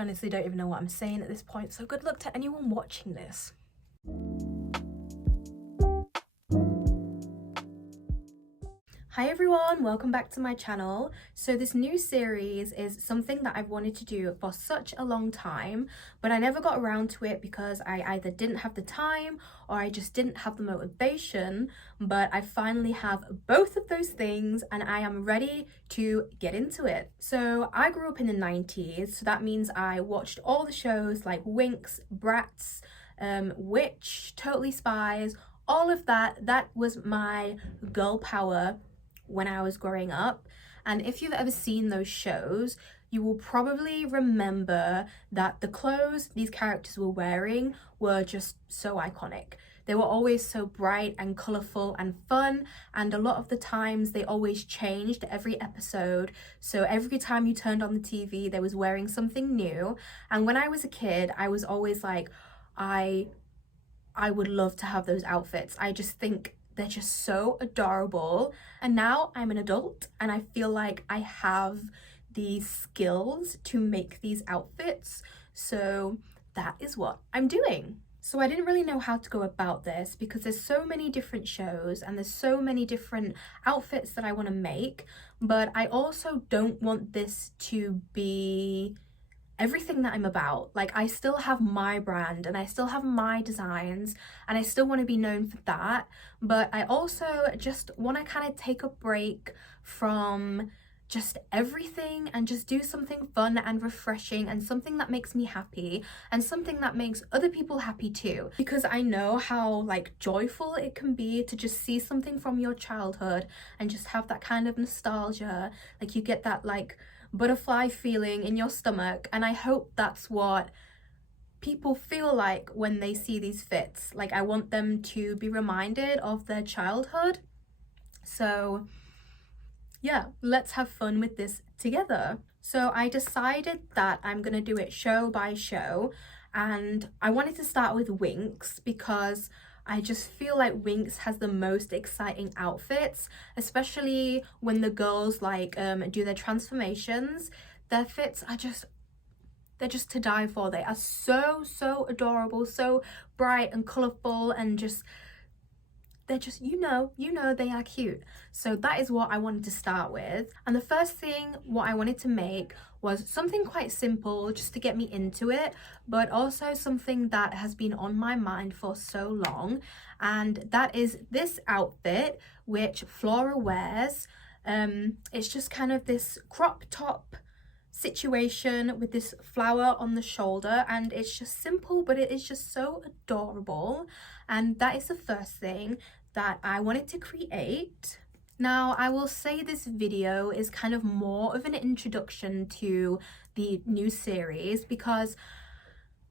honestly don't even know what I'm saying at this point, so good luck to anyone watching this. Hi everyone, welcome back to my channel. So this new series is something that I've wanted to do for such a long time, but I never got around to it because I either didn't have the time or I just didn't have the motivation. But I finally have both of those things and I am ready to get into it. So I grew up in the 90s, so that means I watched all the shows like Winx, Bratz, Witch, Totally Spies, all of that. That was my girl power when I was growing up. And if you've ever seen those shows, you will probably remember that the clothes these characters were wearing were just so iconic. They were always so bright and colourful and fun, and a lot of the times they always changed every episode. So every time you turned on the TV, they was wearing something new. And when I was a kid, I was always like, I would love to have those outfits. I just think they're just so adorable. And now I'm an adult and I feel like I have the skills to make these outfits. So that is what I'm doing. So I didn't really know how to go about this because there's so many different shows and there's so many different outfits that I want to make. But I also don't want this to be everything that I'm about. Like, I still have my brand and I still have my designs and I still want to be known for that, but I also just want to kind of take a break from just everything and just do something fun and refreshing and something that makes me happy and something that makes other people happy too, because I know how like joyful it can be to just see something from your childhood and just have that kind of nostalgia. Like, you get that like butterfly feeling in your stomach, and I hope that's what people feel like when they see these fits. Like, I want them to be reminded of their childhood. So yeah, let's have fun with this together. So I decided that I'm gonna do it show by show, and I wanted to start with Winx because I just feel like Winx has the most exciting outfits, especially when the girls like do their transformations. Their fits are they're just to die for. They are so adorable, so bright and colourful, and just they're just, you know they are cute. So that is what I wanted to start with. And the first thing what I wanted to make was something quite simple just to get me into it, but also something that has been on my mind for so long, and that is this outfit which Flora wears. It's just kind of this crop top situation with this flower on the shoulder, and it's just simple, but it is just so adorable. And that is the first thing that I wanted to create. Now, I will say this video is kind of more of an introduction to the new series because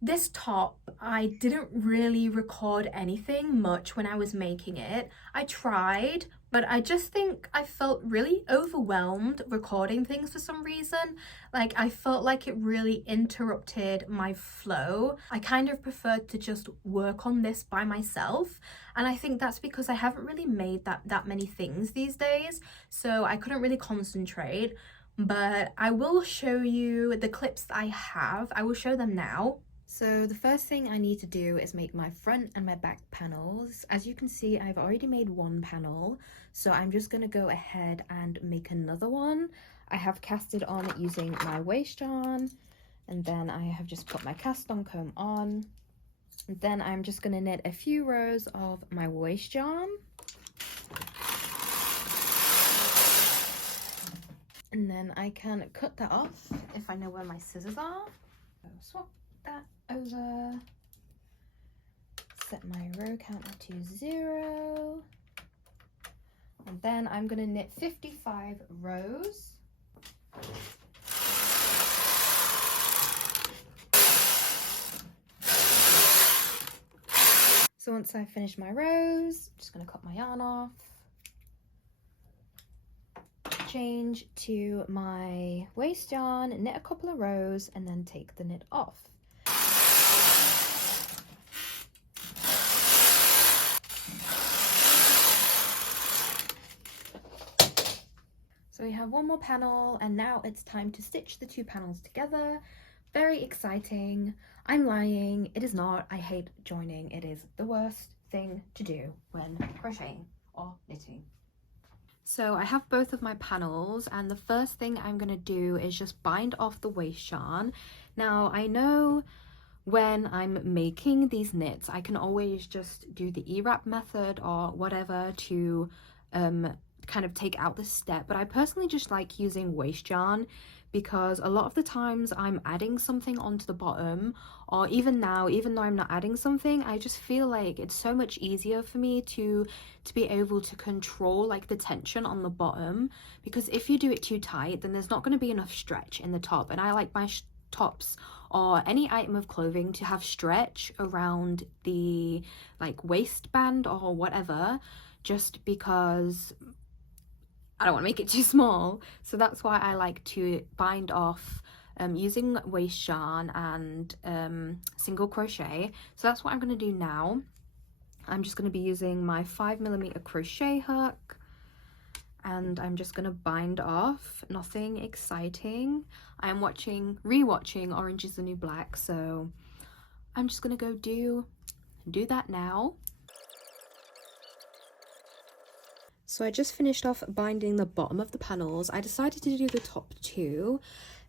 this top, I didn't really record anything much when I was making it. I tried, but I just think I felt really overwhelmed recording things for some reason. Like, I felt like it really interrupted my flow. I kind of preferred to just work on this by myself, and I think that's because I haven't really made that many things these days, so I couldn't really concentrate. But I will show you the clips that I have. I will show them now. So the first thing I need to do is make my front and my back panels. As you can see, I've already made one panel, so I'm just going to go ahead and make another one. I have casted on using my waist yarn, and then I have just put my cast on comb on. And then I'm just going to knit a few rows of my waist yarn. And then I can cut that off if I know where my scissors are. So swap that over, set my row counter to 0, and then I'm going to knit 55 rows. So once I finish my rows, I'm just going to cut my yarn off, change to my waist yarn, knit a couple of rows, and then take the knit off. So we have one more panel, and now it's time to stitch the two panels together. very exciting. I'm lying, it is not. I hate joining. It is the worst thing to do when crocheting or knitting. So I have both of my panels, and the first thing I'm going to do is just bind off the waste yarn. Now I know when I'm making these knits I can always just do the E-wrap method or whatever to kind of take out the step, but I personally just like using waste yarn because a lot of the times I'm adding something onto the bottom, or even now, even though I'm not adding something, I just feel like it's so much easier for me to be able to control like the tension on the bottom, because if you do it too tight then there's not going to be enough stretch in the top, and I like my tops or any item of clothing to have stretch around the like waistband or whatever, just because I don't want to make it too small. So that's why I like to bind off using waste yarn and single crochet. So that's what I'm going to do now. I'm just going to be using my 5mm crochet hook, and I'm just going to bind off. Nothing exciting. I'm rewatching Orange is the New Black, so I'm just going to go do that now. So I just finished off binding the bottom of the panels. I decided to do the top two.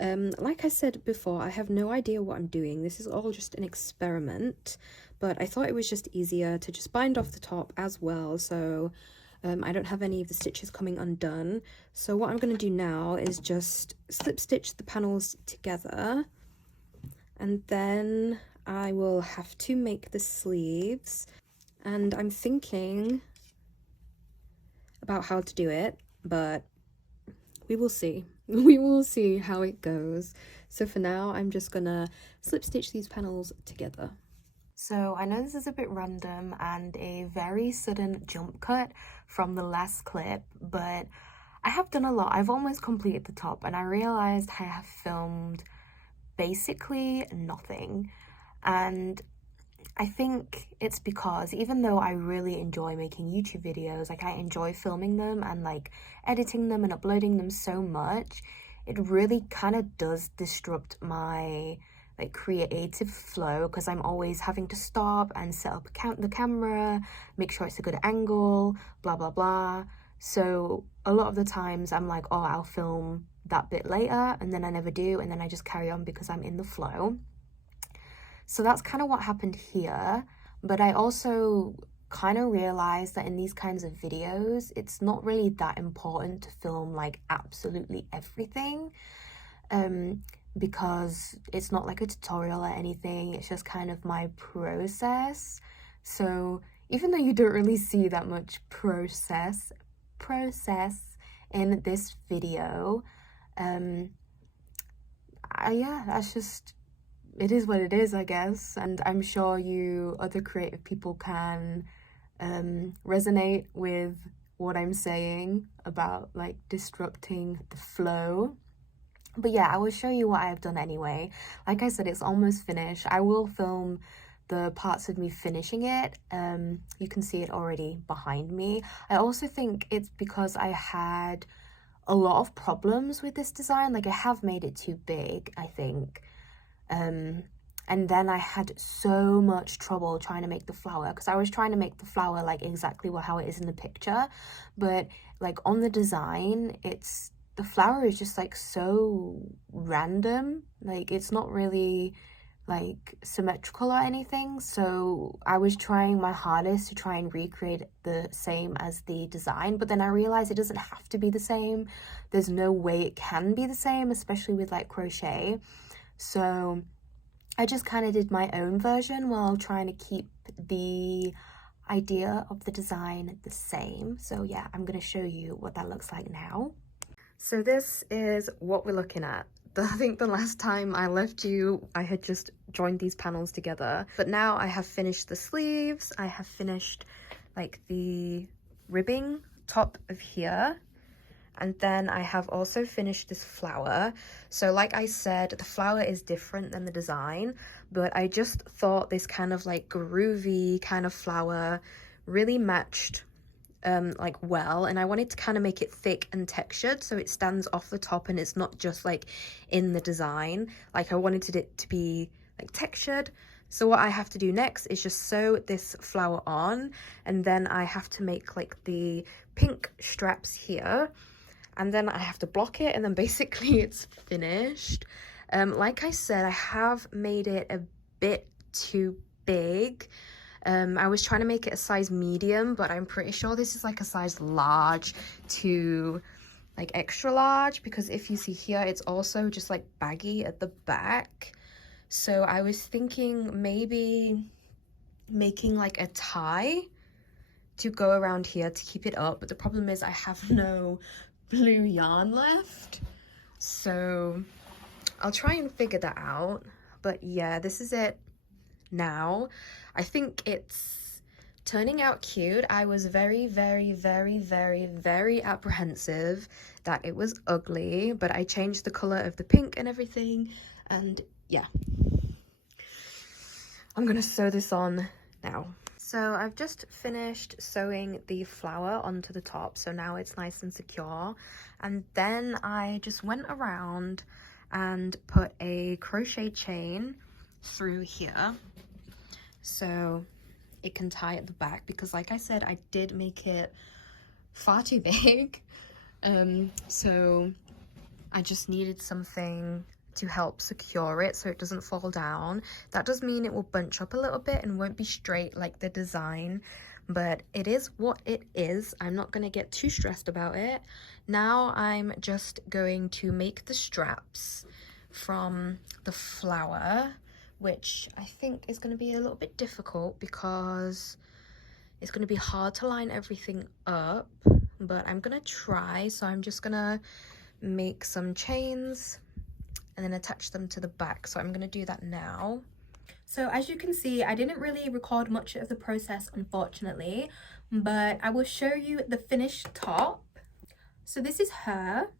Like I said before, I have no idea what I'm doing. This is all just an experiment, but I thought it was just easier to just bind off the top as well, so I don't have any of the stitches coming undone. So what I'm going to do now is just slip stitch the panels together, and then I will have to make the sleeves, and I'm thinking about how to do it, but we will see. We will see how it goes. So for now I'm just gonna slip stitch these panels together. So I know this is a bit random and a very sudden jump cut from the last clip, but I have done a lot. I've almost completed the top and I realized I have filmed basically nothing, and I think it's because even though I really enjoy making YouTube videos, like I enjoy filming them and like editing them and uploading them so much, it really kind of does disrupt my like creative flow, because I'm always having to stop and set up the camera, make sure it's a good angle, blah blah blah. So a lot of the times I'm like, oh, I'll film that bit later, and then I never do, and then I just carry on because I'm in the flow. So that's kind of what happened here, but I also kind of realized that in these kinds of videos, it's not really that important to film like absolutely everything, because it's not like a tutorial or anything, it's just kind of my process. So even though you don't really see that much process in this video, yeah, that's just, it is what it is, I guess. And I'm sure you other creative people can resonate with what I'm saying about like disrupting the flow. But yeah, I will show you what I've done anyway. Like I said, it's almost finished. I will film the parts of me finishing it. You can see it already behind me. I also think it's because I had a lot of problems with this design. Like I have made it too big, I think. And then I had so much trouble trying to make the flower, because I was trying to make the flower like exactly how it is in the picture, but like on the design, the flower is just like so random, like it's not really like symmetrical or anything. So I was trying my hardest to try and recreate the same as the design, but then I realized it doesn't have to be the same. There's no way it can be the same, especially with like crochet. So I just kind of did my own version while trying to keep the idea of the design the same. So yeah, I'm going to show you what that looks like now. So this is what we're looking at. I think the last time I left you, I had just joined these panels together. But now I have finished the sleeves. I have finished like the ribbing top of here. And then I have also finished this flower. So like I said, the flower is different than the design, but I just thought this kind of like groovy kind of flower really matched like well, and I wanted to kind of make it thick and textured so it stands off the top and it's not just like in the design. Like I wanted it to be like textured. So what I have to do next is just sew this flower on, and then I have to make like the pink straps here, and then I have to block it, and then basically it's finished. Like I said, I have made it a bit too big. I was trying to make it a size medium, but I'm pretty sure this is like a size large to like extra large, because if you see here, it's also just like baggy at the back. So I was thinking maybe making like a tie to go around here to keep it up, but the problem is I have no blue yarn left, so I'll try and figure that out. But yeah, this is it now. I think it's turning out cute. I was very apprehensive that it was ugly, but I changed the color of the pink and everything, and yeah, I'm gonna sew this on now. So I've just finished sewing the flower onto the top, so now it's nice and secure. And then I just went around and put a crochet chain through here so it can tie at the back, because like I said, I did make it far too big. So I just needed something to help secure it so it doesn't fall down. That does mean it will bunch up a little bit and won't be straight like the design, but it is what it is. I'm not going to get too stressed about it. Now I'm just going to make the straps from the flower, which I think is going to be a little bit difficult because it's going to be hard to line everything up, but I'm going to try. So I'm just going to make some chains and then attach them to the back. So I'm going to do that now. So as you can see, I didn't really record much of the process, unfortunately, but I will show you the finished top. So this is her.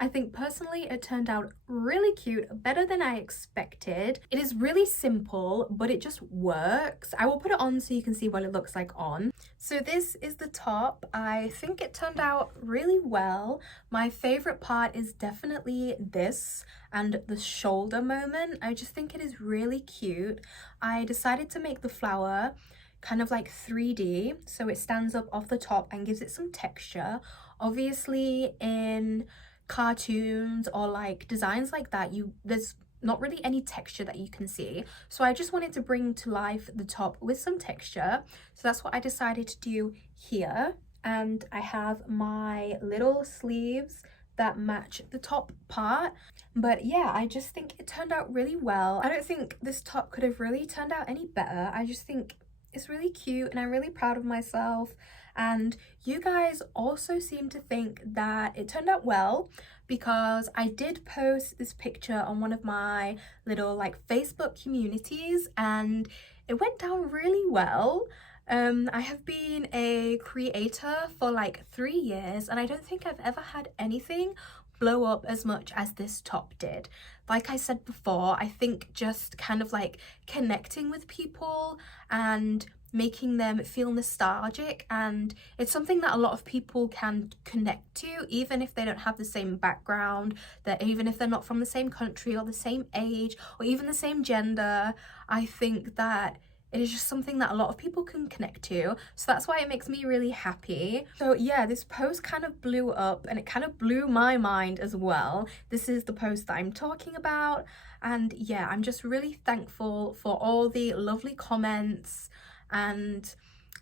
I think personally it turned out really cute, better than I expected. It is really simple, but it just works. I will put it on so you can see what it looks like on. So this is the top. I think it turned out really well. My favorite part is definitely this and the shoulder moment. I just think it is really cute. I decided to make the flower kind of like 3D, so it stands up off the top and gives it some texture. Obviously in cartoons or like designs like that, there's not really any texture that you can see, so I just wanted to bring to life the top with some texture. So that's what I decided to do here, and I have my little sleeves that match the top part. But yeah, I just think it turned out really well. I don't think this top could have really turned out any better. I just think it's really cute and I'm really proud of myself. And you guys also seem to think that it turned out well, because I did post this picture on one of my little like Facebook communities and it went down really well. I have been a creator for like 3 years and I don't think I've ever had anything blow up as much as this top did. Like I said before, I think just kind of like connecting with people and making them feel nostalgic, and it's something that a lot of people can connect to, even if they don't have the same background, that even if they're not from the same country or the same age or even the same gender. I think that it is just something that a lot of people can connect to, so that's why it makes me really happy. So yeah, this post kind of blew up and it kind of blew my mind as well. This is the post that I'm talking about, and yeah, I'm just really thankful for all the lovely comments, and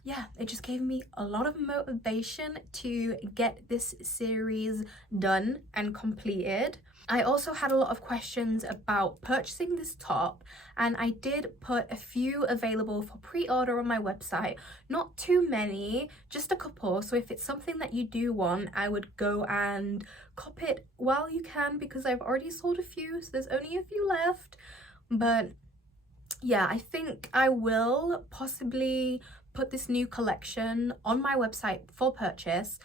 yeah, it just gave me a lot of motivation to get this series done and completed. I also had a lot of questions about purchasing this top, and I did put a few available for pre-order on my website. Not too many, just a couple, so if it's something that you do want, I would go and cop it while you can, because I've already sold a few, so there's only a few left. But yeah, I think I will possibly put this new collection on my website for purchase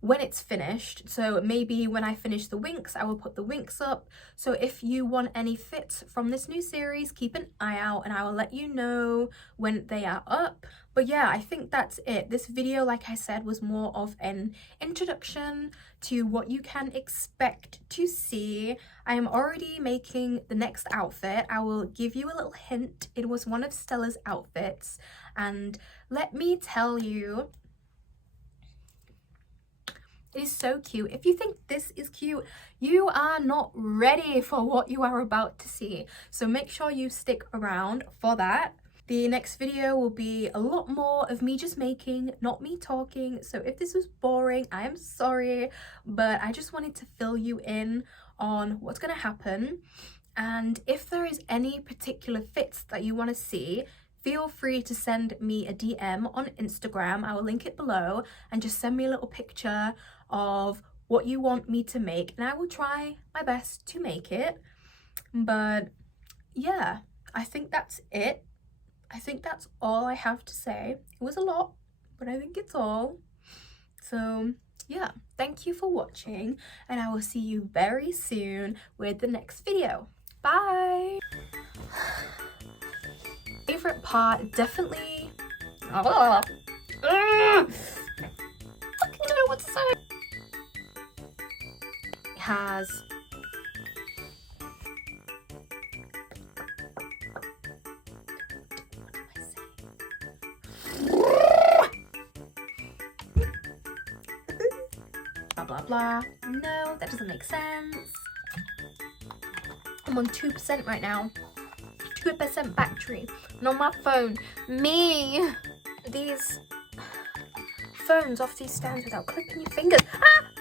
when it's finished. So maybe when I finish the Winx, I will put the Winx up. So if you want any fits from this new series, keep an eye out and I will let you know when they are up. But yeah, I think that's it. This video, like I said, was more of an introduction to what you can expect to see. I am already making the next outfit. I will give you a little hint. It was one of Stella's outfits, and let me tell you, it is so cute. If you think this is cute, you are not ready for what you are about to see. So make sure you stick around for that. The next video will be a lot more of me just making, not me talking. So if this was boring, I am sorry, but I just wanted to fill you in on what's going to happen. And if there is any particular fits that you want to see, feel free to send me a DM on Instagram. I will link it below, and just send me a little picture of what you want me to make and I will try my best to make it. But yeah, I think that's it. I think that's all I have to say. It was a lot, but I think it's all. So yeah, thank you for watching and I will see you very soon with the next video. Bye! Favorite part, definitely. I don't know what to say. It has blah blah blah. No, that doesn't make sense. I'm on 2% right now. 2% battery. And on my phone, me. These phones off these stands without clipping your fingers. Ah!